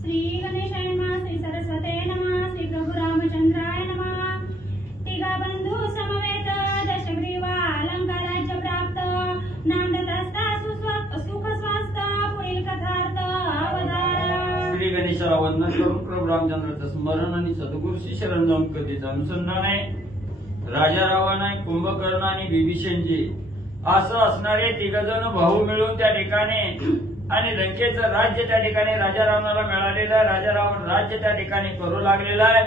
श्री गणेशाय नमः, श्री सरस्वते नमः, श्री प्रभु रामचंद्राय नमः। तिघा बंधू समवेत दशग्रीवा अलंकार राज्य प्राप्त नांदतस्ता सुख स्वास्थ पुढील कथार्थ अवतार। श्री गणेशाला वंदन करून प्रभू रामचंद्राचं स्मरण आणि सद्गुरू श्री शरण जाऊन कधीच अनुसंधान आहे। राजा रावण आहे, कुंभकर्ण आणि विभीषणजी असं असणारे तिघजण भाऊ मिळून त्या ठिकाणी आणि लंकेचं राज्य त्या ठिकाणी राजा रावणाला मिळालेलं आहे। राजा रावण राज्य त्या ठिकाणी करू लागलेला आहे।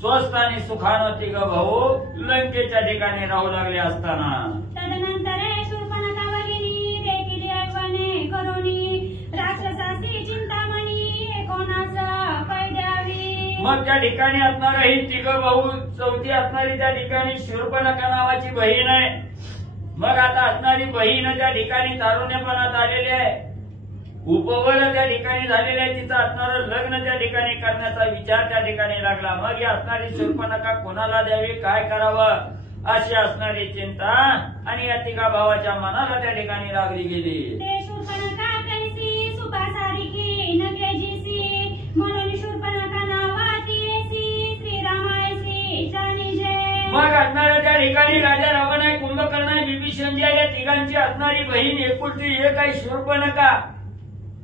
स्वस्थ आणि सुखानं तिघ भाऊ लंकेच्या ठिकाणी राहू लागले असताना तदनंतर शूर्पणखा भगिनी देखील ऐकवाने करोनी राक्षसाची चिंतामणी कोणाचं पै द्यावी। मग त्या ठिकाणी असणारा ही तिघ भाऊ चौथी असणारी त्या ठिकाणी शूर्पणखा नावाची बहीण आहे। मग आता असणारी बहीण त्या ठिकाणी तारुण्यपणात आलेली आहे, उपबळ त्या ठिकाणी झालेले आहे। तिचं असणारं लग्न त्या ठिकाणी करण्याचा विचार त्या ठिकाणी लागला। मग ही असणारी शूर्पणखा कोणाला द्यावी, काय करावं अशी असणारी चिंता आणि या तिघा भावाच्या मनाला त्या ठिकाणी लागली गेली। ते शूर्पणखा कैसी सुखासारिखी नकेजीसी म्हणून शूर्पणखा नावाची येसी श्रीरामायसी जाणीजे। मग असणाऱ्या त्या ठिकाणी राजा रावण आहे, कुंभकर्ण आहे, विभीषणजी आहे, या तिघांची असणारी बहीण एकुलती एक आहे शूर्पणखा।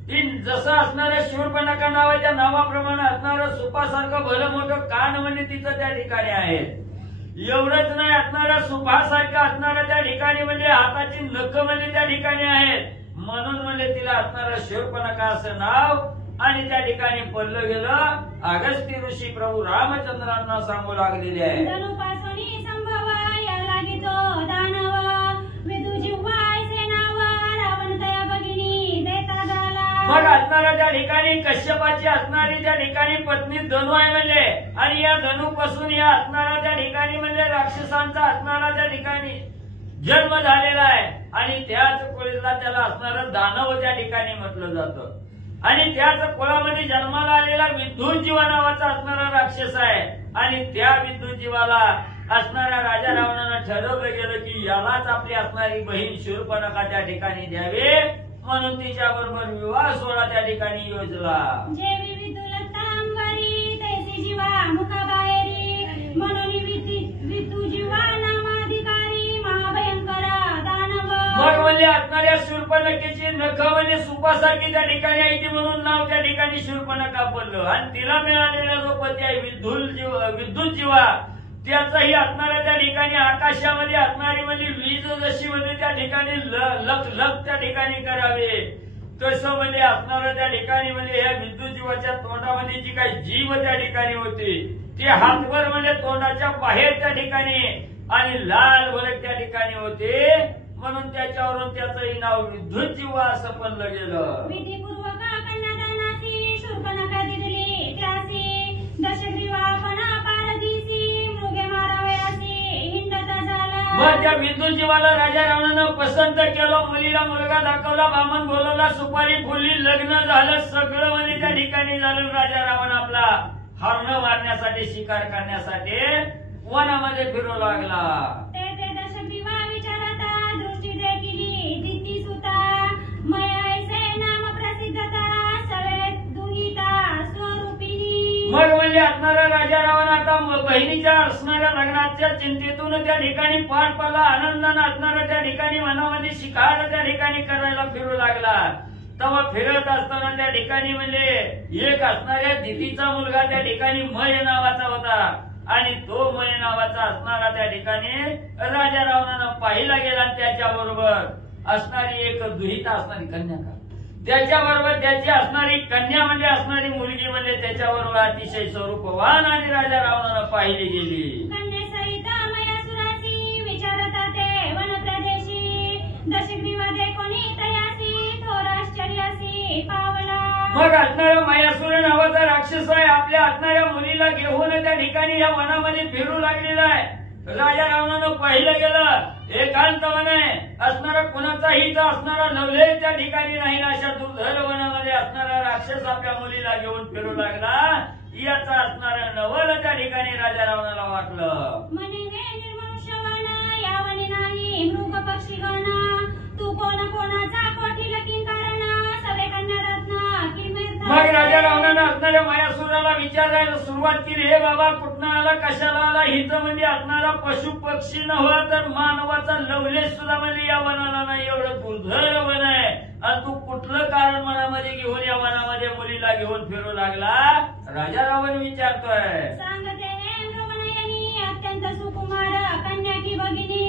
ती जसं असणाऱ्या शूर्पणखा नावाच्या नावाप्रमाणे असणारं सुपासारखं भलं मोठं कान म्हणजे तिचं त्या ठिकाणी आहे। एवढंच नाही, असणाऱ्या सुपासारखं असणाऱ्या त्या ठिकाणी म्हणजे हाताची नख म्हणजे त्या ठिकाणी आहेत, म्हणून म्हणजे तिला असणारं शूर्पणखा असं नाव आणि त्या ठिकाणी पडलं गेलं। अगस्त्य ऋषी प्रभू रामचंद्रांना सांगू लागलेले आहे। धनुपासूनी संभव या लागितो दानव विदुजिव्हाय सेनाव रावण तया भगिनी देता झाला। मग असणाऱ्या त्या ठिकाणी कश्यपाची असणारी त्या ठिकाणी पत्नी धनु आहे म्हणजे, आणि या धनुपासून या असणाऱ्या त्या ठिकाणी म्हणजे राक्षसांचा असणारा त्या ठिकाणी जन्म झालेला आहे। आणि त्याच कुळीला त्याला असणारं दानव त्या ठिकाणी म्हटलं जातं। आणि त्याच कुळामध्ये जन्माला आलेला विद्युतजीवा नावाचा असणारा राक्षस आहे। आणि त्या विद्युतजीवाला असणाऱ्या राजा रावणानं ठरवलं गेलं की यालाच आपली असणारी बहीण शूर्पणखा त्या ठिकाणी द्यावे, म्हणून तिच्याबरोबर विवाह सोहळा त्या ठिकाणी योजला। जेवी विदुलतांबरी तैसी जीवा मुखाबाहेरी म्हणून विदुजीवा नामाधिकारी महाभयंकर दानव। मग म्हणजे असणाऱ्या शूर्पणखेची नख म्हणजे सुपासारखी त्या ठिकाणी आहे ती, म्हणून नाव त्या ठिकाणी शूर्पणखा पडलं। आणि तिला मिळालेला जो पती आहे विद्युत जीवा त्याचाही असणाऱ्या त्या ठिकाणी आकाशामध्ये असणारी म्हणजे वीज जशी म्हणजे त्या ठिकाणी लख लख त्या ठिकाणी करावे, तसं म्हणजे असणारं त्या ठिकाणी म्हणजे या विद्युत जीवाच्या तोंडामध्ये जी काही जीव त्या ठिकाणी होती ती हातभर म्हणजे तोंडाच्या बाहेर त्या ठिकाणी आणि लाल भलक त्या ठिकाणी होते, म्हणून त्याच्यावरून त्याचंही नाव विद्युत जीवा असं पडलं गेलं। विधिपूर्वक कन्यादानासी शूर्पणखा दिली त्यासी दशग्रीवापणा पारदीसी मृगे मारावयासी हिंडता झाला। मग त्या विद्युत जीवाला राजा रावणानं पसंत केलं, मुलीला मुलगा दाखवला, बामण बोलवला, सुपारी फुलली, लग्न झालं, सगळं म्हणजे त्या ठिकाणी झालं। राजा रावण आपला हरण मारण्यासाठी शिकार करण्यासाठी वनामध्ये फिरू लागला। ते दशग्रीवा विचारता दृष्टी देखिली दिती सुता मयासे नाम प्रसिद्धता सवेत दुहिता स्वरूपिणी। मग म्हणजे असणारा राजा रावण आता बहिणीच्या असणाऱ्या लग्नाच्या चिंतेतून त्या ठिकाणी पार पडला, आनंदानं असणारा त्या ठिकाणी मनामध्ये शिकार त्या ठिकाणी करायला फिरू लागला। तेव्हा फिरत असताना त्या ठिकाणी म्हणजे एक असणाऱ्या दितीचा मुलगा त्या ठिकाणी मय नावाचा होता, आणि तो मय नावाचा असणारा त्या ठिकाणी राजा रावणानं पाहिला गेला। त्याच्याबरोबर असणारी एक दुहिता असणारी कन्या का त्याच्याबरोबर त्याची असणारी कन्या म्हणजे असणारी मुलगी म्हणजे त्याच्याबरोबर अतिशय स्वरूपवान आणि राजा रावणानं पाहिली गेली। कन्येसहित मयासुरासी विचारता ते वनप्रदेशी दशग्रीवा देखोनी तयासी थोर आश्चर्यासी पावला। मग असणारा मयासुर नावाचा राक्षस आहे, आपल्या असणाऱ्या मुलीला घेऊन त्या ठिकाणी या वनामध्ये फिरू लागलेला आहे। राजा रावणानं पाहिलं गेलं, एकांतपणे असणारा कुणाचाही असणारा नवलेश त्या ठिकाणी नाही, अशा दुर्धर वनामध्ये असणारा राक्षस आपल्या मुलीला घेऊन फिरू लागला। याचा असणारा नवल त्या ठिकाणी राजा रावणाला वाटलं। म्हणे निर्मनुष्यवान यावनी नाही मृग पक्षीगण तू कोण कोणाचा कोठील किंकारण सवे कन्या रत्न किळमिळ मग राजा रावणानं असणाऱ्या मायासुराला विचारायला सुरुवात केली, हे बाबा कुठनं आला, कशाला आला, हिथं म्हणजे असणारा पशु पक्षी नव्हा तर मानवाचा लवलेश सुद्धा म्हणजे या वनाला नाही, एवढं दुर्धर वन आहे, आणि तू कुठलं कारण मनामध्ये घेऊन या वनामध्ये मुलीला घेऊन फिरू लागला? राजा रावण विचारतोय. सांगते इंद्रवनयनी अत्यंत सुकुमार कन्या की भगिनी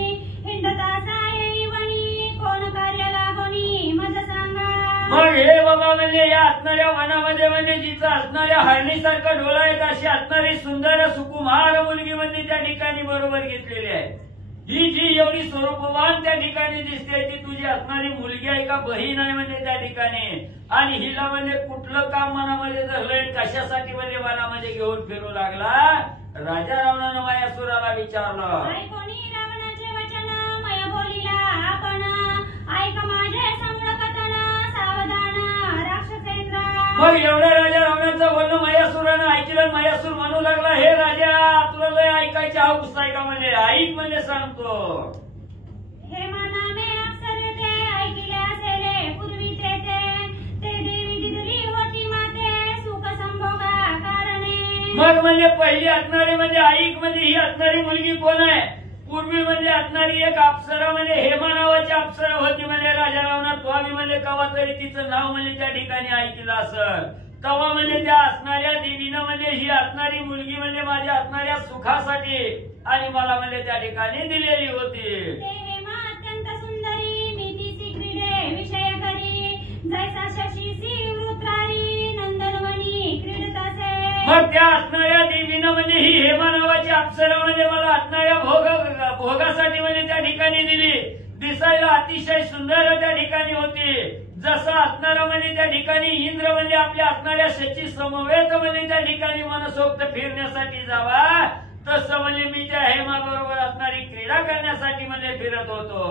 हिंडता सायी वनी कोण कार्य लागोनी मज सांगा. मग हे बाबा म्हणजे या असणाऱ्या वनामध्ये म्हणजे जिचं असणाऱ्या हरणीसारखं डोळा आहेत अशी असणारी सुंदर सुकुमार मुलगी म्हणजे त्या ठिकाणी बरोबर घेतलेली आहे. ही जी एवढी स्वरूपवान त्या ठिकाणी दिसते ती तुझी असणारी मुलगी आहे का बहीण आहे म्हणजे त्या ठिकाणी, आणि हिला म्हणजे कुठलं काम मनामध्ये धरलंय, कशासाठी म्हणजे वनामध्ये घेऊन फिरू लागला? राजा रावणानं मायासुराला विचारलं. ऐकोनी रावणाचे वचन मय बोलिला आपण ऐक माझे समळ कथन सावधान राक्षसेंद्र. मग एवढं राजा रावणाचं बोलणं मायासुरानं ऐकलं. मायासूर म्हणू लागला, हे राजा तुला लय ऐकायची हौस आहे का म्हणजे ऐक म्हणजे सांगतो. हे मनामे अक्षर ते ऐकिले असेले पूर्वी ते देवी दिदली होती माते सुख संभोगा कारणे. मग म्हणजे पहिली असणारी म्हणजे ऐक म्हणजे ही असणारी मुलगी कोण आहे? पूर्वी म्हणजे असणारी एक अप्सरा म्हणजे हेमा नावाची अप्सरा होती म्हणजे राजा रावणा. तो आम्ही म्हणजे कवा तरी तिचं नाव म्हणजे त्या ठिकाणी ऐकलं असं. तेव्हा म्हणजे त्या असणाऱ्या देवीनं म्हणजे ही असणारी मुलगी म्हणजे माझ्या असणाऱ्या सुखासाठी आणि मला म्हणजे त्या ठिकाणी दिलेली होती. ते हेमा अत्यंत सुंदरी नीतीची क्रीडे विषय करी जैसा शशीसी वृत्रारी नंदनवनी क्रीडत असे. मग त्या असणाऱ्या देवीनं म्हणजे ही हेमा नावाची अप्सरा म्हणजे मला असणाऱ्या भोगासाठी म्हणजे त्या ठिकाणी दिली. दिसायला अतिशय सुंदर त्या ठिकाणी होती. जसं असणारा म्हणजे त्या ठिकाणी इंद्र म्हणजे आपल्या असणाऱ्या शची समवेत म्हणजे त्या ठिकाणी मनसोक्त फिरण्यासाठी जावा, तसं म्हणजे मी त्या हेमा बरोबर असणारी क्रीडा करण्यासाठी म्हणजे फिरत होतो.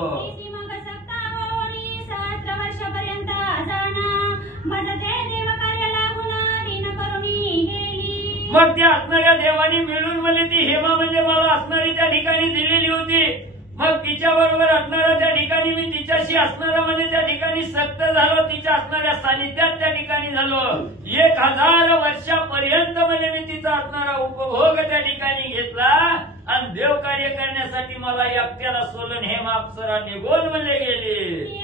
मग सप्ताहोनी सहस्र वर्षपर्यंत जाणं मजते देव कार्य लागून ऋण करुणी गेली. मग त्या असणाऱ्या देवानी मिळून म्हणजे ती हेमा म्हणजे मला असणारी त्या ठिकाणी दिलेली होती. मग तिच्या बरोबर असणारा त्या ठिकाणी मी तिच्याशी असणारा म्हणजे त्या ठिकाणी सक्त झालो, तिच्या असणाऱ्या सानिध्यात त्या ठिकाणी झालो. 1000 वर्षापर्यंत म्हणजे मी तिचा असणारा उपभोग त्या ठिकाणी घेतला आणि देव कार्य करण्यासाठी मला एकट्याला सोडून हेमा अप्सरा निघून म्हणजे गेली.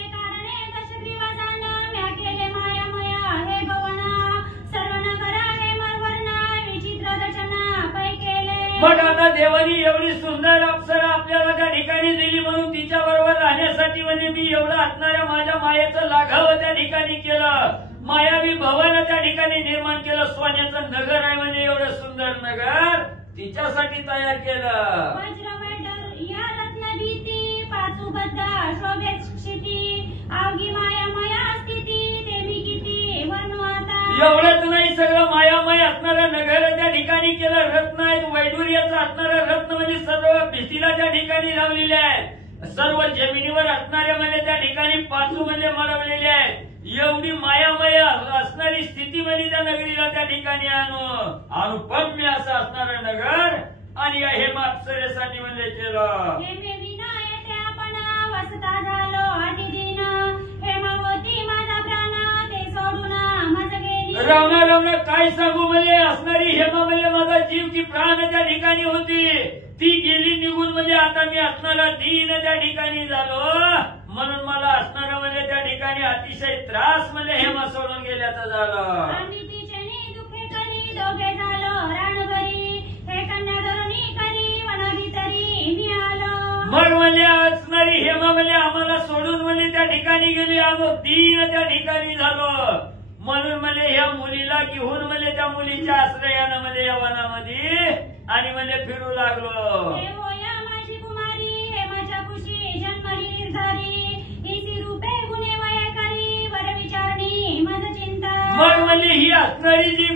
मग आता देवानी एवढी सुंदर अप्सरा आपल्याला त्या ठिकाणी दिली म्हणून तिच्या बरोबर राहण्यासाठी म्हणजे मी एवढं असणाऱ्या माझ्या मायेचं लाघावं त्या ठिकाणी केलं. मायावी भवन त्या ठिकाणी निर्माण केलं. सोन्याचं नगर आहे म्हणजे एवढं सुंदर नगर तिच्यासाठी तयार केलं. या रत्नगीती पाचूबद्ध शोभेत क्षिती अवघी मायामया स्थिती देवी किती वर्णू आता. एवढंच नाही, सगळं मायामय असणारं नगर त्या ठिकाणी केलं. रत्न आहेत, वैडूर्याचं असणारं रत्न म्हणजे सर्व भिंतीला त्या ठिकाणी लावलेले आहेत. सर्व जमिनीवर असणाऱ्या म्हणजे त्या ठिकाणी पाचू म्हणजे मळवलेले आहेत. एवढी मायामय असणारी स्थिती म्हणजे त्या नगरीला त्या ठिकाणी अनुपम्य असं असणारं नगर आणि या हेमा अप्सरेसाठी म्हणजे केलं. वसता झालो अतिदिन हेमावती माझा प्राण ते सोडून मज गेली. रावणा काय सांगू म्हणजे असणारी हेमा म्हणजे माझा जीव की प्राण त्या ठिकाणी होती ती गेली निघून. म्हणजे आता मी असणारा दीन त्या ठिकाणी झालो म्हणून मला असणारा म्हणजे त्या ठिकाणी अतिशय त्रास म्हणजे हेमा सोडून गेल्याचं झालं. आणि तिचे दुःखे करी दोघे झालो राणभरी हे कन्याधरणी करी वनाभितरी मी आलो. मग म्हणजे असणारी हेमा म्हणजे आम्हाला सोडून म्हणजे त्या ठिकाणी गेली. आम्ही दीन त्या ठिकाणी झालो म्हणून म्हणजे ह्या मुलीला घेऊन म्हणजे त्या मुलीच्या आश्रयानं म्हणजे या वनामध्ये आणि म्हणजे फिरू लागलो. माझी कुमारी हेमाच्या कुशी जन्मली निर्धारी इसी रूपे गुणे वयकारी वर विचारणी मज चिंता. मग म्हणजे ही असणारी जी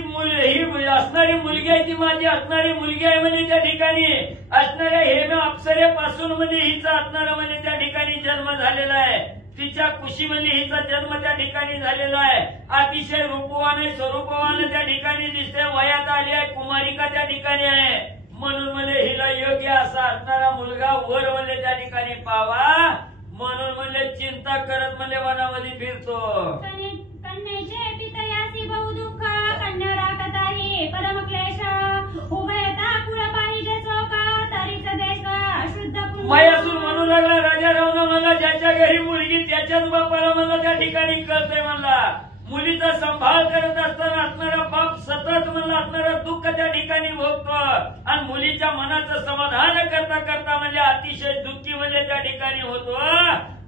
ही असणारी मुलगी आहे ती माझी असणारी मुलगी आहे म्हणजे त्या ठिकाणी असणाऱ्या हेमा अप्सरेपासून म्हणजे हिचा असणारा म्हणजे त्या ठिकाणी जन्म झालेला आहे. तिच्या कुशीमध्ये हिचा जन्म त्या ठिकाणी झालेला आहे. अतिशय रूपवान स्वरूपवान त्या ठिकाणी दिसते. वयात आली आहे, कुमारिका त्या ठिकाणी आहे म्हणून म्हणजे हिला योग्य असा असणारा मुलगा वर म्हणजे त्या ठिकाणी पावा म्हणून म्हणजे चिंता करत म्हणजे वनामध्ये फिरतो. कन्येचे पितयासी बहु दुःख कन्या घरी मुलगी त्याच्याच बापाला म्हणला त्या ठिकाणी कळतंय म्हणला. मुलीचा सांभाळ करत असताना असणारा बाप सतत म्हणला असणारा दुःख त्या ठिकाणी भोगतो आणि मुलीच्या मनाचं समाधान करता करता म्हणजे अतिशय दुःखी म्हणजे त्या ठिकाणी होतो.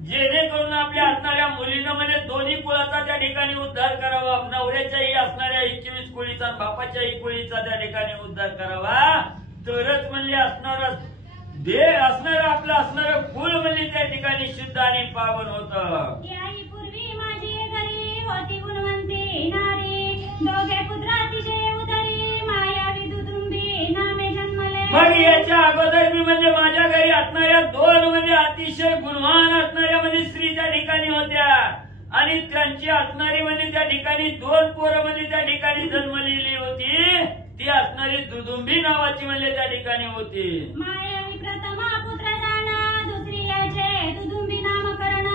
जेणेकरून आपल्या असणाऱ्या मुलीनं म्हणजे दोन्ही कुळाचा त्या ठिकाणी उद्धार करावा, नवऱ्याच्याही असणाऱ्या 21 कुळीचा बापाच्याही कुळीचा त्या ठिकाणी उद्धार करावा, तरच म्हणजे असणारं आपलं असणारं कुळ म्हणजे त्या ठिकाणी शुद्ध आणि पावन होतं. याहीपूर्वी माझी घरी होती गुणवंती नारी, दोघे पुत्र अतिशय उदरी, मायावी दुदुंबी नामे जन्मले. मग याच्या अगोदर मी म्हणजे माझ्या घरी असणाऱ्या 2 म्हणजे अतिशय गुणवान असणाऱ्या म्हणजे स्त्री त्या ठिकाणी होत्या आणि त्यांची असणारी म्हणजे त्या ठिकाणी 2 पोरं म्हणजे त्या ठिकाणी जन्मलेली होती. ती असणारी दुदुंबी नावाची म्हणजे त्या ठिकाणी होती. मायावी प्रथमा पुत्र जाना, दुसरी याचे दुदुंबी नामकरण,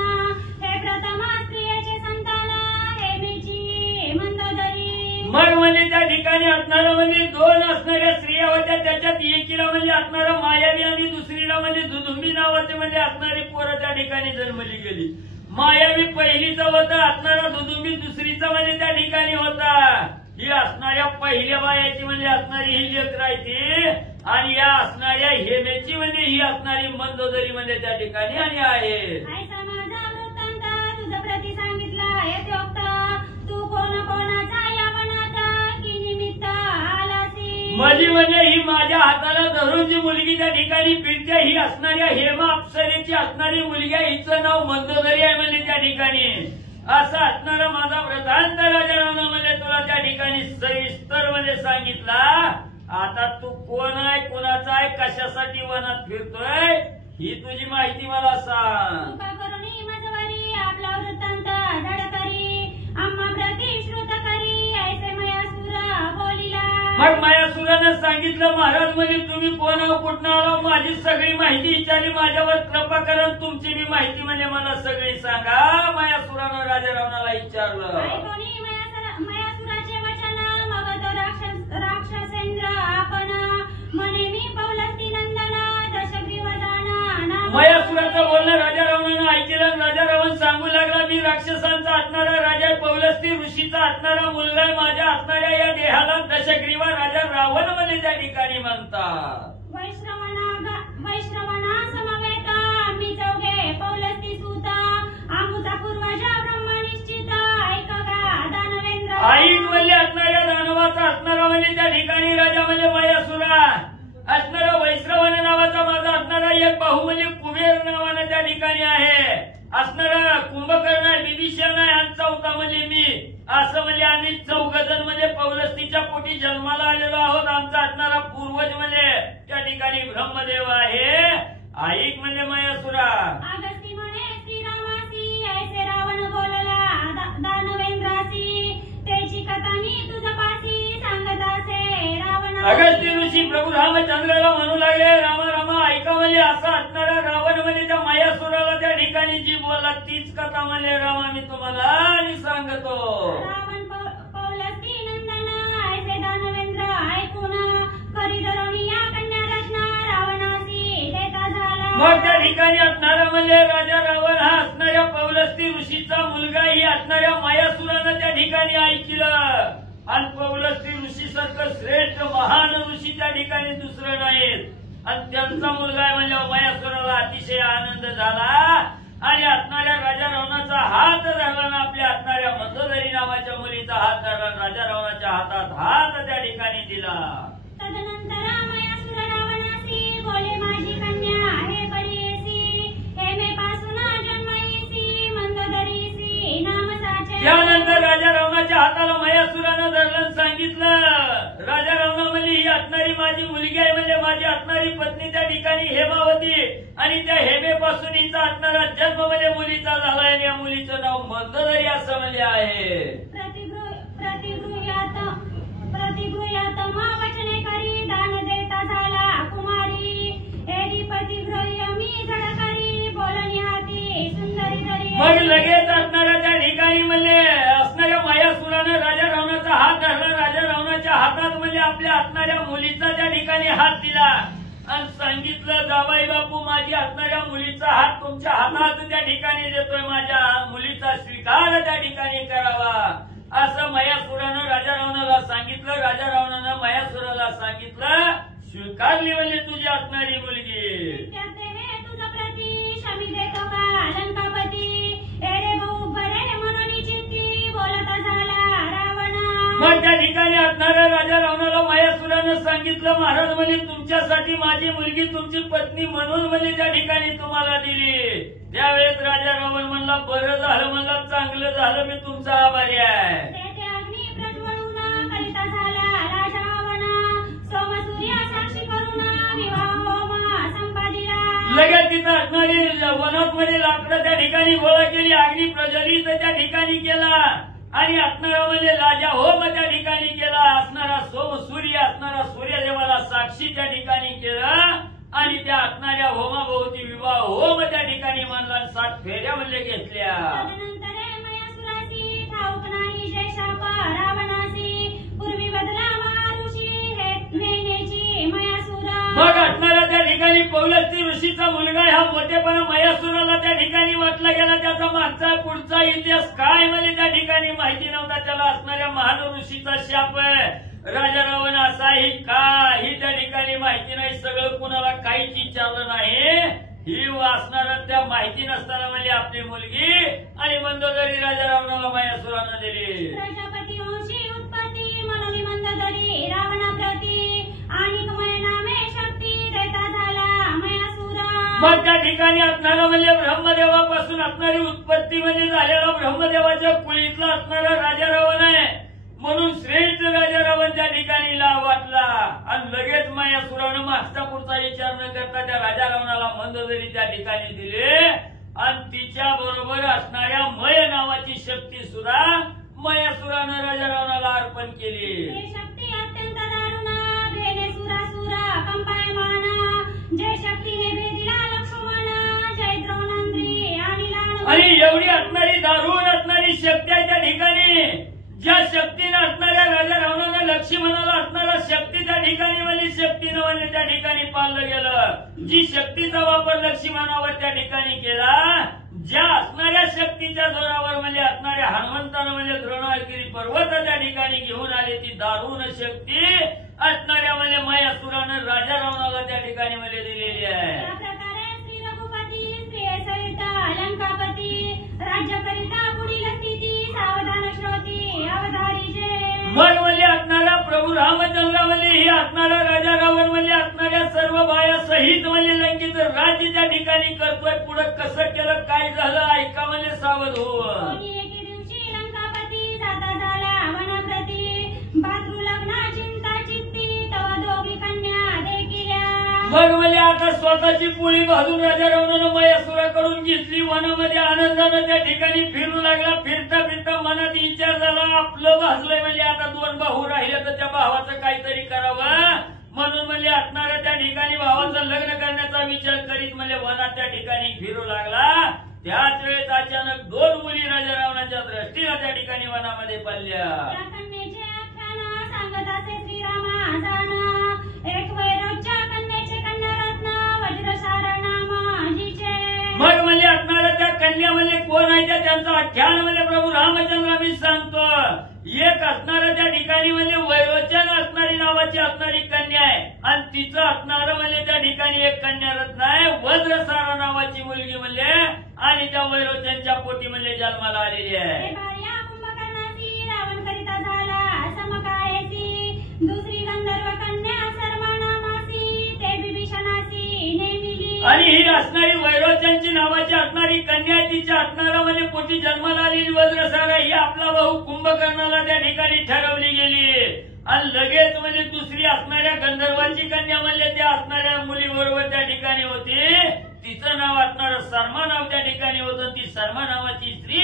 हे प्रथमा स्त्रियाचे संतान, हे मीची मंदोदरी. मग म्हणजे त्या ठिकाणी असणारं म्हणजे 2 असणाऱ्या स्त्रिया होत्या, त्याच्यात एकीला म्हणजे असणारं मायावी आणि दुसरीला म्हणजे दुदुंबी नावाचे म्हणजे असणारी पोरं त्या ठिकाणी जन्मली गेली. मायावी पहिलीचा होता असणारा, दुदुंबी दुसरीचा म्हणजे त्या ठिकाणी होता. ही असणाऱ्या पहिल्या बायाची म्हणजे असणारी ही लेक राहते आणि या असणाऱ्या हेमेची म्हणजे ही असणारी मंदोदरी म्हणजे त्या ठिकाणी आणि आहे. ऐसा माझा वृत्तांत तुझं प्रति सांगितला यथोक्त, तू कोण कोणाचा या वनात की निमित्त आलासी. माझी म्हणजे ही माझ्या हाताला धरून जी मुलगी त्या ठिकाणी फिरते ही असणाऱ्या हेमा अप्सरेची असणारी मुलगी आहे, हिचं नाव मंदोदरी आहे म्हणजे त्या ठिकाणी. असं असणारा माझा वृत्तांत राजारावनं म्हणजे तुला त्या ठिकाणी सविस्तर म्हणजे सांगितला. आता तू कोण आहे, कोणाचा आहे, कशासाठी वनात फिरतोय ही तुझी माहिती मला सांग. कृपा करून माझवारी आपला वृत्तांत धड करी, आम्हा प्रति श्रुत करी, ऐसे मयासुर बोलिला. मग मयासुरानं सांगितलं महाराज म्हणजे तुम्ही कोण आहो, कुठं आलो, माझी सगळी माहिती विचारली, माझ्यावर कृपा करून तुमची मी माहिती म्हणजे मला सगळी सांगा. मयासुरानं राजा रावणाला विचारलं. ऐकोनी मयासुराचे वचन, मग तो राक्षसेंद्र आपण, म्हणे मी पौलस्ती नंदन दशग्रीव जाना. मयासुराचं बोलणं राजा रावणानं ऐकलं. राजा रावण सांगू लागला मी राक्षसांचा असणारा राजा पौलस्ती ऋषीचा असणारा मुलगा आहे. माझ्या असणाऱ्या या देहाला दशग्रीवा राजा रावण म्हणजे त्या ठिकाणी म्हणतात. वैश्रवणा समवेत आम्ही चौघे पौलस्ती सूत, आमुचा पूर्वज ब्रह्म निश्चित, ऐकगा दानवेंद्र. आई म्हणजे असणाऱ्या दानवाचा असणारा म्हणजे त्या ठिकाणी राजा म्हणजे मयासुरा, असणारा वैश्रवण नावाचा माझा असणारा एक भाऊ म्हणजे कुबेर नावानं त्या ठिकाणी आहे. असणारा कुंभकर्ण विभीषण आहे आणि 4था म्हणजे मी. असं म्हणजे आम्ही 4 जण म्हणजे पौलस्तीच्या पोटी जन्माला आलेलो आहोत. आमचा असणारा पूर्वज म्हणजे त्या ठिकाणी ब्रह्मदेव आहे. ऐक म्हणजे मयासुरा. अगस्ती म्हणे श्रीरामासी, ऐसे रावण बोलला दानवेंद्रासी, त्याची कथा मी तुझ पासी सांगत असे रावण. अगस्ती ऋषी प्रभू रामचंद्राला म्हणू लागले रामा रामा ऐका म्हणजे असा असणारा रावण म्हणजे त्या मयासुराला त्या ठिकाणी जी बोलला तीच कथा म्हणजे रामा मी तुम्हाला आणि सांगतो. रावण पौलस्ती नंदन ऐसे दानवेंद्र ऐकून, करी धरोणी या कन्या रत्न रावणासी देता झाला. मग त्या ठिकाणी असणारा म्हणजे राजा रावण हा असणाऱ्या पौलस्ती ऋषीचा मुलगा ही असणाऱ्या मयासुरानं त्या ठिकाणी ऐकलं. आणि पौलस्ती ऋषी सारखं श्रेष्ठ महान ऋषी त्या ठिकाणी दुसरं नाहीत आणि त्यांचा मुलगा आहे म्हणजे मयासुराला अतिशय आनंद झाला आणि असणाऱ्या राजा रावणाचा हात धरला ना आपल्या असणाऱ्या मंदोदरी नावाच्या मुलीचा हात धरला, राजा रावणाच्या हातात हात त्या ठिकाणी दिला. तदनंतर मयासुर रावणासी बोले माझी कन्या हे परीसी, हेमेपासून जन्मईसी मंदोदरीसी नाम साचे. त्यानंतर राजा रावणाच्या हाताला मयासुरानं धरलं सांगितलं राजा रावणा म्हणजे ही असणारी माझी मुलगी आहे म्हणजे माझी असणारी पत्नी त्या ठिकाणी हेमावती आणि त्या हेमेपासून हिचा असणारा जन्म म्हणजे मुलीचा झाला आणि या मुलीचं नाव मंदोदरी असं म्हणजे आहे. प्रतिगृह्यात वचने करी दान देता झाला कुमारी, एदिपती गृह्य मी झडकरी बोलणी हाती सुंदरी तरी. मग लगेच असणाऱ्या त्या ठिकाणी म्हणजे असणाऱ्या मयासुरानं राजा रावणाचा हात धरला. राजा रावणाच्या हातात म्हणजे आपल्या असणाऱ्या मुलीचा त्या ठिकाणी हात दिला आणि सांगितलं जावाई बापू माझी असणाऱ्या मुलीचा हात तुमच्या हातात त्या ठिकाणी देतोय, माझ्या मुलीचा स्वीकार त्या ठिकाणी करावा असं मयासुरानं राजा रावणाला सांगितलं. राजा रावणानं मयासुराला सांगितलं स्वीकारली म्हणजे तुझी असणारी मुलगी. विचारते हे तुझं प्रती शमी देतो का लंकापती, एरे भाऊ बरे म्हणून चित्ती बोलता झाला रावण. मग त्या ठिकाणी असणाऱ्या राजा रावणाला मयासुरानं सांगितलं महाराज म्हणजे तुमच्यासाठी माझी मुलगी तुमची पत्नी म्हणून म्हणजे त्या ठिकाणी तुम्हाला दिली. त्यावेळेस राजा रावण म्हणला बरं झालं, म्हणला चांगलं झालं, मी तुमचा आभारी आहे. तेथे अग्नी प्रज्वलून करिता झाला राजा रावण, सोमसूर्य साक्षी करून विवाह होम संपादिला. लगेच तिथं असणारी वनात मध्ये लाकडं त्या ठिकाणी गोळा केली, अग्नी प्रज्वलित त्या ठिकाणी केला आणि असणारा म्हणजे राजा होम त्या ठिकाणी केला. असणारा सोम सूर्य असणारा सूर्यदेवाला साक्षी त्या ठिकाणी केला आणि त्या असणाऱ्या होमाभोवती विवाह होम त्या ठिकाणी मानला, 7 फेऱ्या म्हणजे घेतल्या. तदनंतर मयासुरासी ठाऊक नाही जय शाप रावणासी, पूर्वी बदला महाऋषी हे नेण्याची मयासुरा. मग असणारा त्या ठिकाणी पौलस्त्य ऋषीचा मुलगा हा मोठेपणा मयासुराला त्या ठिकाणी वाटला गेला. त्याचा मागचा पुढचा इतिहास काय म्हणजे त्या ठिकाणी माहिती नव्हता. त्याला असणाऱ्या महान ऋषीचा शाप आहे. राजा रावण असाही काही त्या ठिकाणी माहिती नाही. सगळं कुणाला काहीच विचारलं नाही. ही असणारा त्या माहिती नसताना म्हणजे आपली मुलगी आणि मंदोदरी राजा रावणाला मयासुरानं दिली. प्रजापती वंशी उत्पत्ती म्हणून मंदोदरी रावणाप्रती, आणि मय नामे शक्ती देता झाला मयासुरा. मग त्या ठिकाणी असणारा म्हणजे ब्रह्मदेवापासून असणारी उत्पत्ती म्हणजे झालेला ब्रह्मदेवाच्या कुळीतला असणारा राजा रावण आहे म्हणून श्रेष्ठ राजा रावण त्या ठिकाणी वाटला आणि लगेच मयासुरानं मागचा पुढचा विचार न करता त्या राजा रावणाला मंदोदरी त्या ठिकाणी दिले आणि तिच्या बरोबर असणाऱ्या मय नावाची शक्ती सुद्धा मयासुरानं राजा रावणाला अर्पण केली. हे शक्ती अत्यंत दारुणा भेदे सुरासुरा कंपायमान, जय शक्तीने भेदिला लक्ष्मण जय द्रोणांद्री आणि लाण. आणि एवढी असणारी दारुण असणारी शक्ती आहे त्या ठिकाणी, ज्या शक्तीनं असणाऱ्या राजा रावणानं लक्ष्मणाला असणारा शक्ती त्या ठिकाणी म्हणजे शक्तीनं म्हणजे त्या ठिकाणी पाळलं गेलं. जी शक्तीचा वापर लक्ष्मणावर त्या ठिकाणी केला, ज्या असणाऱ्या शक्तीच्या जोरावर म्हणजे असणाऱ्या हनुमंतानं म्हणजे द्रोणागिरी पर्वत त्या ठिकाणी घेऊन आले, ती दारुण शक्ती असणाऱ्या म्हणजे मयासुरानं राजा रावणाला त्या ठिकाणी म्हणजे दिलेली आहे. या प्रकारे श्री रघुपती श्री सरिता लंकापती राज्यकरिता पुढील स्थिती सावधान श्रोती अवधारीजे. मग म्हणजे असणारा प्रभू रामचंद्र म्हणजे ही असणारा राजा रावण म्हणजे असणाऱ्या सर्व बाया सहित म्हणजे लंकेचं राज्य त्या ठिकाणी करतोय. पुढे कसं केलं काय झालं ऐका म्हणजे सावध हो. कोणी एके दिवशी लंकापती जाता झाला वनप्रती, भातृ लग्न चिंता चित्ती तवा दोघी कन्या देखिल्या. मग म्हणजे आता स्वतःची पोळी भाजून राजा रावणानं मयासुराकडून घेतली. वनामध्ये आनंदानं त्या ठिकाणी फिरू लागला. फिरता फिरता मनात विचार झाला आपलं भाजलंय म्हणजे आता 2 भाऊ राहिले तर त्या भावाचं काहीतरी करावं म्हणून म्हणजे असणाऱ्या त्या ठिकाणी भावाचं लग्न करण्याचा विचार करीत म्हणजे वनात त्या ठिकाणी फिरू लागला. त्याच वेळेस अचानक 2 मुली राजा रावणाच्या दृष्टीला त्या ठिकाणी वनामध्ये पडल्या. त्या कन्येचे आख्यान सांगत असे श्रीरामा जाण, एक वैरोच्या कन्येचे कन्यारत्न वज्रसार नाम जिचे. मग म्हणजे असणाऱ्या त्या कन्या म्हणजे कोण आहे त्यांचं आख्यान म्हणजे प्रभू रामचंद्र मी सांगतो. एक असणाऱ्या त्या ठिकाणी म्हणजे वैरोचन असणारी नावाची असणारी कन्या आहे आणि तिचं असणारं म्हणजे त्या ठिकाणी एक कन्यारत्न आहे वज्रसारा नावाची मुलगी म्हणजे आणि त्या वैरोचनच्या पोटी म्हणजे जन्माला आलेली आहे. हे भार्या कुंभकर्णाची रावण करिता झाला समकाळेची, दुसरी गंधर्व कन्या सर्वनामासी ते विभीषणासी नेमिली. आणि ही असणारी वैरोचनची नावाची असणारी कन्या तिच्या असणारा म्हणजे पोटी जन्माला आलेली वज्रसारा ही आपला भाऊ कुंभकर्णाला त्या ठिकाणी ठरवली गेली आणि लगेच म्हणजे दुसरी असणाऱ्या गंधर्वाची कन्या म्हणजे त्या असणाऱ्या मुलीबरोबर त्या ठिकाणी होती. तिचं नाव असणारं शर्मा नाव त्या ठिकाणी होतं. ती शर्मा नावाची स्त्री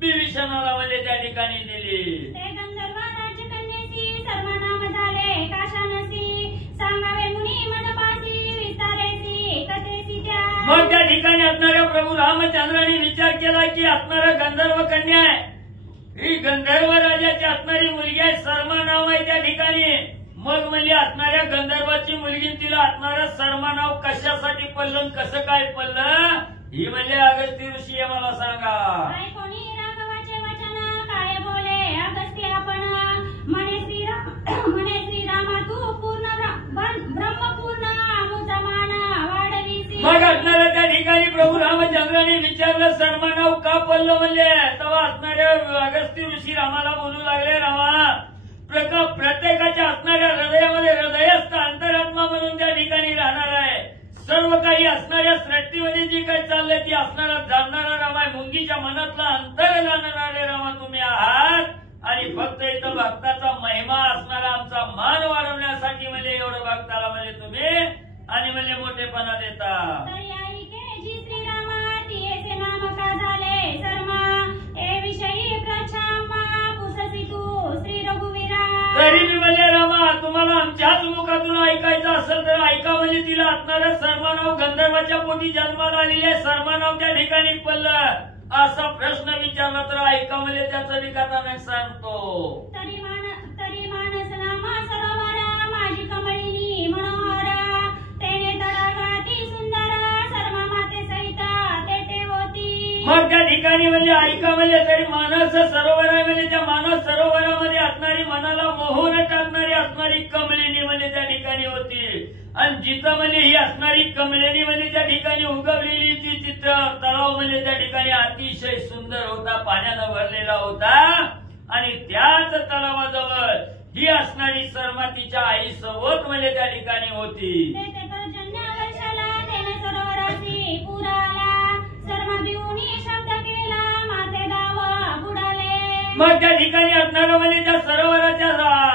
विभीषणाला म्हणजे त्या ठिकाणी दिली. ते गंधर्व राज्यकन्येसी सर्वनाम झाले काशानसी, सांगावे मुनी मनपासी विस्तारेसी कथेसी त्या. मग त्या ठिकाणी असणाऱ्या प्रभू रामचंद्राने विचार केला की असणारा गंधर्व कन्या आहे, ही गंधर्व राजाची असणारी मुलगी आहे, शर्मा नाव आहे त्या ठिकाणी. मग म्हणजे असणाऱ्या गंधर्वाची मुलगी तिला असणारं सर्मा नाव कशासाठी पडलं कसं काय पडलं ही म्हणजे अगस्त्य ऋषी आहे मला सांगा. काय कोणी राघवाचे वचन काय बोले अगस्त्य आपण म्हणे श्रीरामा तू पूर्ण ब्रह्मपूर्ण आमुचा मान वाढवीसी. मग असणाऱ्या त्या ठिकाणी प्रभू रामचंद्राने विचारलं सर्मा नाव का पडलं म्हणजे तेव्हा असणाऱ्या अगस्त्य ऋषी रामाला बोलू लागले रामा प्रत्येकाच्या असणाऱ्या हृदयामध्ये हृदयस्थ अंतरात्मा म्हणून त्या ठिकाणी राहणार आहे. सर्व काही असणाऱ्या सृष्टीमध्ये जी काही चाललंय ती असणारा जाणणारा राम आहे. मुंगीच्या मनातला अंतर जाणणारे रामा तुम्ही आहात आणि फक्त इथं भक्ताचा महिमा असणारा आमचा मान वाढवण्यासाठी म्हणजे एवढं भक्ताला म्हणजे तुम्ही आणि म्हणजे मोठेपणा देता. तरी ऐके जी श्रीरामा तियेचे नाम का झाले सर्मा ए विषयी प्रच्छामा पुससी तू श्री रघुवीरा. तरी मी म्हणजे रामा तुम्हाला आमच्याच मुखातून ऐकायचं असेल तर ऐका म्हणजे तिला असणारं सर्मा नाव गंधर्वाच्या पोटी जन्माला आलेले सर्मा नाव त्या ठिकाणी पडलं असा प्रश्न विचारला तर ऐका म्हणजे त्याचं विकाताने सांगतो. तरी मानस नामा सरोवरा माझी कमळिनी मनोहरा तेने तडागाती सुंदरा सर्व माते सहिता तेथे होती. मग त्या ठिकाणी म्हणजे ऐका म्हणजे तरी मानस सरोवर आहे म्हणजे त्या मानस सरोवरामध्ये असणारी मनाला मोहून टाकणारी असणारी कमळिनी म्हणजे त्या ठिकाणी होती आणि जिथं म्हणजे ही असणारी कमळिनी म्हणजे त्या ठिकाणी उगवलेली ती तिथं तलाव म्हणजे त्या ठिकाणी अतिशय सुंदर होता पाण्यानं भरलेला होता आणि त्याच तलावाजवळ ही असणारी सर्मा तिच्या आई सोबत म्हणजे त्या ठिकाणी होती. तेथे पर्जन्य वर्षाला तेने सरोवराची पूर आला सर्व भिवूनी शब्द केला माते गाव बुडाले. मग त्या ठिकाणी असणारं म्हणजे त्या सरोवराच्या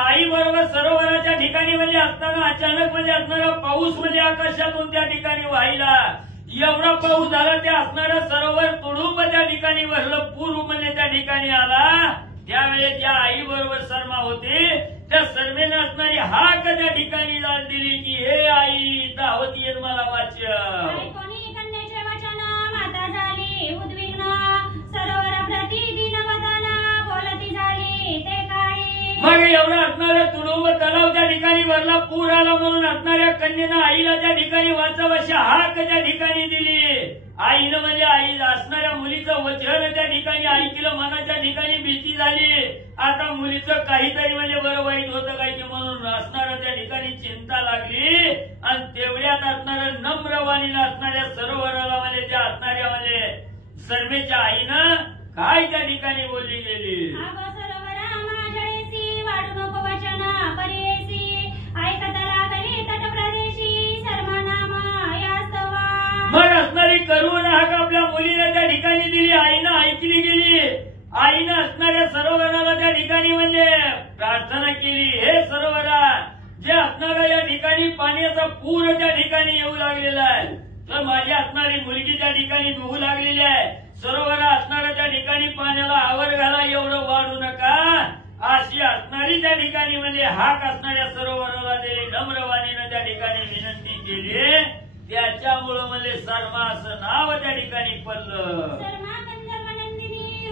आई बरोबर सरोवराच्या ठिकाणी म्हणजे असताना अचानक म्हणजे असणारा पाऊस म्हणजे आकाशातून त्या ठिकाणी व्हायला एवढा पाऊस झाला ते असणारं सरोवर तुडुंब त्या ठिकाणी भरलं पूर म्हणजे त्या ठिकाणी आला. त्यावेळेस ज्या आई बरोबर सर्मा होती त्या सर्वेने असणारी हाक त्या ठिकाणी दिली की हे आई धावती मला वाचन. कोणी कन्याचे वचन माता झाली उद्विग्न सरोवर प्रति दीनवदना बोलती झाली ते काही. मग एवढा असणारा तुडुंब तलाव त्या ठिकाणी भरला पूर आला म्हणून असणाऱ्या कन्येनं आईला त्या ठिकाणी वाचवाशी हाक त्या ठिकाणी दिली. आईनं म्हणजे आई असणाऱ्या मुलीचं वचन त्या ठिकाणी ऐकलं मनाच्या ठिकाणी भीती झाली. आता मुलीचं काहीतरी म्हणजे बरं वाईट होतं काय की म्हणून असणाऱ्या त्या ठिकाणी चिंता लागली आणि तेवढ्यात असणाऱ्या नम्रवाणीनं असणाऱ्या सरोवराला म्हणजे त्या असणाऱ्या म्हणजे सर्वेच्या आईनं काय त्या ठिकाणी बोलली गेली. सरोवरा माझळेसी वाढू नको वचन परेसी ऐकता लागली तटप्रदेशी सर्व नाम यास्तवा. मग असणारी करुण हाक आपल्या मुलीने त्या ठिकाणी दिली. आईनं ऐकली गेली. आईनं असणाऱ्या सरोवराला त्या ठिकाणी म्हणजे प्रार्थना केली हे सरोवरा जे असणारा या ठिकाणी पाण्याचा पूर त्या ठिकाणी येऊ लागलेला आहे तर माझी असणारी मुलगी त्या ठिकाणी भिवू लागलेली आहे. सरोवरा असणाऱ्या त्या ठिकाणी पाण्याला आवर घाला एवढं वाढू नका अशी असणारी त्या ठिकाणी म्हणजे हाक असणाऱ्या सरोवराला दिली. नम्रवाणीनं त्या ठिकाणी विनंती केली. त्याच्यामुळं म्हणजे सर्मा असं नाव त्या ठिकाणी पडलं. सर्मा गंधर्वनंदिनी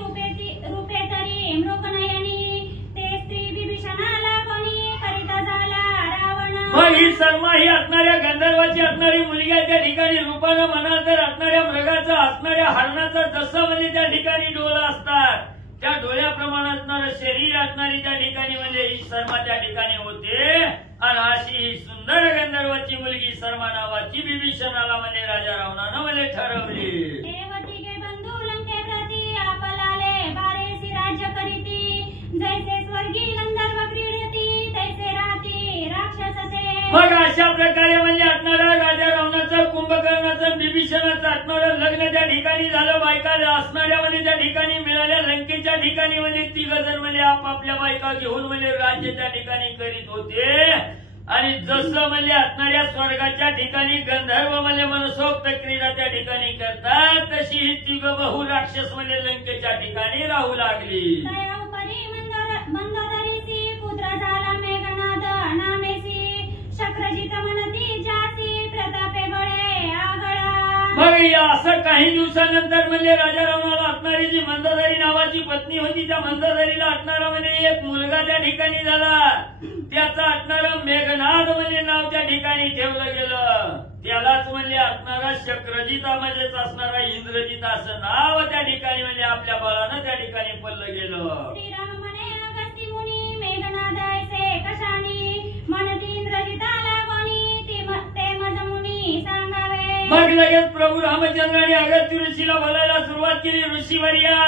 रूपे तरी मृगनयनी ते स्त्री विभीषणाला कोणी करिता झाला रावण. मग ही सर्मा ही असणाऱ्या गंधर्वाची असणारी मुलगी आहे. त्या ठिकाणी रूपानं म्हणाल तर असणाऱ्या मृगाचं असणाऱ्या हरणाचं जसं म्हणजे त्या ठिकाणी डोळं असतात त्या डोळ्याप्रमाणे असणारं शरीर असणारी त्या ठिकाणी म्हणजे ही सर्मा त्या ठिकाणी होते आणि अशी ही सुंदर गंधर्वाची मुलगी सर्मा नावाची विभीषणाला म्हणजे राजा रावणानं म्हणजे ठरवली. देवतिके बंधू लंके प्रती आपलाले बारेसी राज्य करीती जैसे स्वर्गी गंधर्व क्रीडती तैसे राहती राक्षसते. मग अशा प्रकारे म्हणजे असणारा राजा रावणाचं कुंभकर्णाचं विभीषणाचं असणारं लग्न त्या ठिकाणी झालं. बायका असणाऱ्या म्हणजे त्या ठिकाणी मिळाल्या लंकेच्या ठिकाणी म्हणजे तिघ जण म्हणजे आपापल्या बायका घेऊन म्हणजे राज्य त्या ठिकाणी करीत होते आणि जसं म्हणजे असणाऱ्या स्वर्गाच्या ठिकाणी गंधर्व म्हणजे मनसोक्त क्रीडा त्या ठिकाणी करतात तशी ही तिघ बहु राक्षस म्हणजे लंकेच्या ठिकाणी राहू लागली. मंदोदरीसी पुत्र झाला मेघनाद नामेसी शक्रजित म्हणती जाती प्रतापे बळे आगळा. मग असं काही दिवसानंतर म्हणजे राजा रावणाला असणारी जी मंदोदरी नावाची पत्नी होती त्या मंदोदरीला असणारा म्हणजे एक मुलगा त्या ठिकाणी झाला. त्याचं असणारं मेघनाद म्हणजे नाव त्या ठिकाणी ठेवलं गेलं. त्यालाच म्हणजे असणारा शक्रजितामध्येच असणारा इंद्रजित असं नाव त्या ठिकाणी म्हणजे आपल्या बाळानं त्या ठिकाणी पडलं गेलं. श्रीराम म्हणे अगस्ती मुनी मेघनाद ऐसे कशानी म्हणती इंद्रजिताला कोणी ते मज मुनी सांगावे. मग लगेच प्रभू रामचंद्राने अगस्ती ऋषीला बोलायला सुरुवात केली. ऋषीवर्या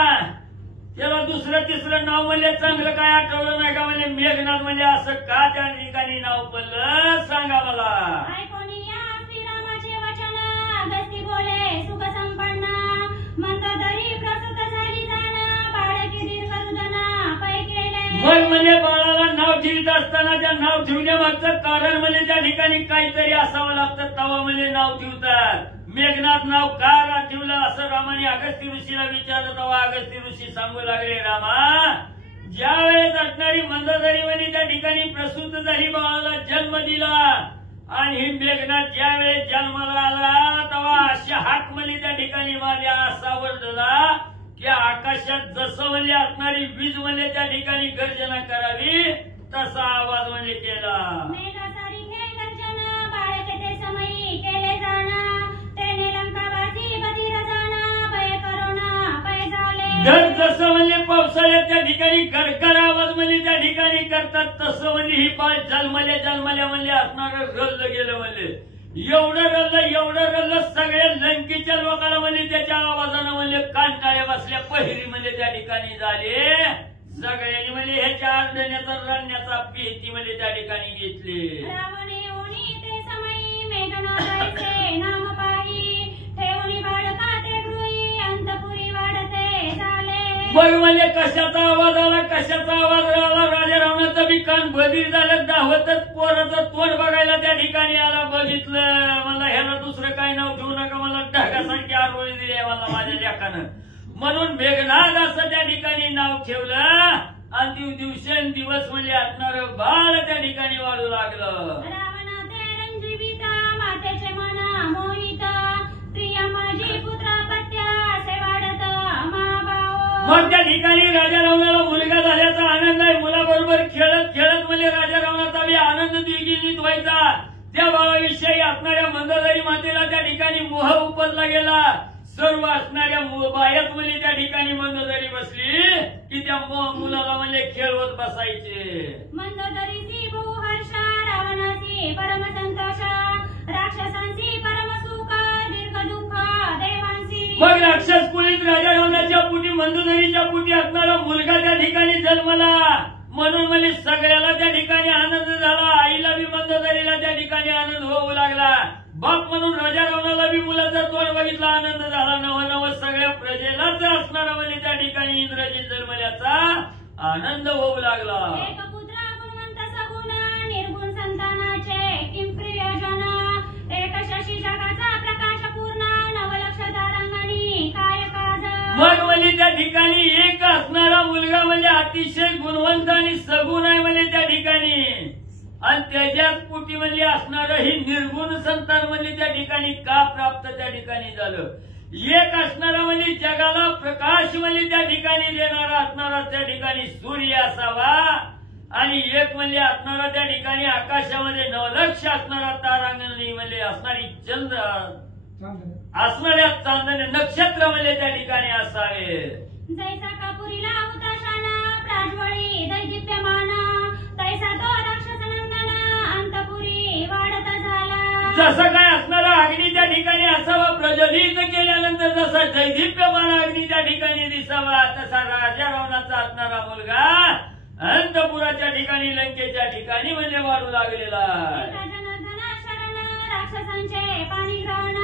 त्याला दुसरं तिसरं नाव म्हणजे चांगलं काय आठवलं नाही का म्हणजे मेघनाथ म्हणजे असं का त्या ठिकाणी नाव पडलं सांगा मला. ऐकोनी या श्रीरामाचे वचन अगस्ती बोले सुख संपन्न मंदोदरी प्रसूत झाली जाण बाळके दीर्घ रुदना पै केले. मग म्हणजे बाळाला नाव ठेवीत असताना त्या नाव ठेवण्यामागचं कारण म्हणजे त्या ठिकाणी काहीतरी असावं लागतं तवा म्हणजे नाव ठेवतात. मेघनाथ नाव का ठेवलं असं रामाने अगस्ती ऋषीला विचारलं तेव्हा अगस्ती ऋषी सांगू लागले रामा ज्या वेळेस असणारी मंदोदरी म्हणजे त्या ठिकाणी प्रसूत झाली बाळाला जन्म दिला आणि ही मेघनाथ ज्या वेळेस जन्माला आला तेव्हा अशा हाक म्हणजे त्या ठिकाणी माझ्या असा वरडला की आकाशात जसं म्हणजे असणारी वीज म्हणजे त्या ठिकाणी गर्जना करावी तसा आवाज म्हणजे केला. मेघासारिखे गर्जन बाळके ते समयी केले जाण तेने लंकावासी बधीर जाण भय करोना पै झाले. घर जसं म्हणजे पावसाळ्यात त्या ठिकाणी गरगर आवाज म्हणजे त्या ठिकाणी करतात तसं म्हणजे ही बाळ जन्मल्या म्हणजे असणारं रडलं गेलं म्हणजे एवढं रडलं सगळ्या लंकेच्या लोकांना म्हणजे त्याच्या आवाजानं म्हणजे कानटाळ्या बसल्या पहिरी म्हणजे त्या ठिकाणी झाले. सगळ्यांनी म्हणजे ह्याच्या अर्धण्याचा रडण्याचा पीती म्हणजे त्या ठिकाणी घेतली. रावणे ओणी ते समयी मेघनादायचे नाम पाही ठेवणी बाळका ते गृही अंतपुरी वाढते झाले. मग म्हणजे कशाचा आवाज आला राजा रावणाचा बी कान बधीर झालं. धावतच पोराचं तोंड बघायला त्या ठिकाणी आला. बघितलं मला ह्याला दुसरं काही नाव ठेवू नका मला ढगासारखी आरोळी दिली आहे मला माझ्या लेकानं म्हणून मेघनाद असं त्या ठिकाणी नाव ठेवलं आणि दिवसेंदिवस म्हणजे असणारं बाळ त्या ठिकाणी वाढू लागलं. रावणा ते रंजीविता मातेचे मना मोहित प्रिया माझी पुत्रापत्या असे वाढत महाभाव. मग त्या ठिकाणी राजा रावणाला मुलगा झाल्याचा आनंद आहे. मुलाबरोबर खेळत खेळत म्हणजे राजा रावणाचा बी आनंद द्विगुणित व्हायचा. त्या बाळाविषयी असणाऱ्या मंदोदरी मातेला त्या ठिकाणी मोह उपजला गेला. सर्व असणाऱ्या बायात म्हणजे त्या ठिकाणी मंदोदरी बसली की त्या मुलाला म्हणजे खेळवत बसायचे. मंदोदरीची बहु हर्षा रावणाची परम संतोष राक्षसांची परम सुख दीर्घ दुःख देवांची. मग राक्षस कुळीत राजा रावणाच्या पोटी मंदोदरीच्या पोटी असणारा मुलगा त्या ठिकाणी जन्मला म्हणून म्हणजे सगळ्याला त्या ठिकाणी आनंद झाला. आईला बी मंदोदरीला त्या ठिकाणी आनंद होऊ लागला. बाप म्हणून राजा रावणाला बी मुलाचा तोंड बघितला आनंद झाला. नवनव सगळ्या प्रजेलाच असणारा म्हणजे त्या ठिकाणी इंद्रजित जन्मल्याचा आनंद होऊ लागला. एक पुत्र गुणवंत सगुण निर्गुण संतानाचे किं प्रियजन एक शशी जगाचा प्रकाश पूर्ण नवलक्ष तारांगणी काय काज. मग म्हणजे त्या ठिकाणी एक असणारा मुलगा म्हणजे अतिशय गुणवंत आणि सगुण आहे म्हणजे त्या ठिकाणी आणि त्याच्याच पोटी म्हणजे असणारं ही निर्गुण संतान म्हणजे त्या ठिकाणी का प्राप्त त्या ठिकाणी झालं. एक असणारा म्हणजे जगाला प्रकाश म्हणजे त्या ठिकाणी देणारा असणारा त्या ठिकाणी सूर्य असावा आणि एक म्हणजे असणारा त्या ठिकाणी आकाशामध्ये नवलक्ष असणारा तारांगणी म्हणजे असणारी चंद्र असणाऱ्या चांदणे नक्षत्र म्हणजे त्या ठिकाणी असावे. जैसा कापुरीला उताशाना प्राज्वळी दैदिप्यमान तैसा तो राक्षसनंदन अंतपुरी वाढत झाला. जसं काय असणारा अग्नी त्या ठिकाणी असावा प्रज्वलित केल्यानंतर जसा दैदिप्यमान अग्नी त्या ठिकाणी दिसावा तसा राजा रावणाचा असणारा मुलगा अंतपुराच्या ठिकाणी लंकेच्या ठिकाणी म्हणजे वाढू लागलेला. जनार्दना शरण राक्षसांचे पाणीग्रहण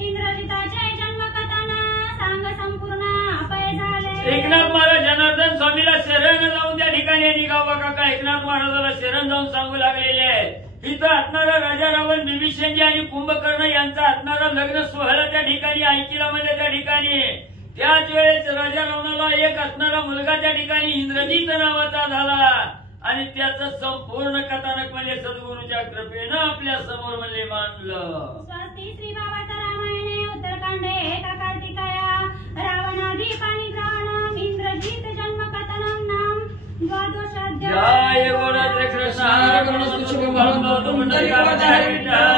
इंद्रजिताचे जन्मकथन सांग संपूर्ण अपय झाले. एकनाथ महाराज जनार्दन स्वामीला शरण जाऊन त्या ठिकाणी निघावा काका एकनाथ महाराजाला शरण जाऊन सांगू लागलेले आहे. इथं असणारा राजा रावण विभीषणजी आणि कुंभकर्ण यांचा असणारा लग्न सोहळा त्या ठिकाणी ऐकिला म्हणजे त्या ठिकाणी त्याच वेळेस राजा रावणाला एक असणारा मुलगा त्या ठिकाणी इंद्रजित नावाचा झाला आणि त्याचं संपूर्ण कथानक म्हणजे सद्गुरूच्या कृपेनं आपल्या समोर म्हणजे मांडलं. स्वस्ति श्री भावाचा रामायणे उत्तरकांडे एका कार्तिकाया रावणादी पाणीग्रहणम इंद्रजित जन्मकथनं नाम द्वादशाध्याय. जय गुरुदेव कृष्ण नारायण शुभं भवतु पुंडरीकावतारे विठ्ठल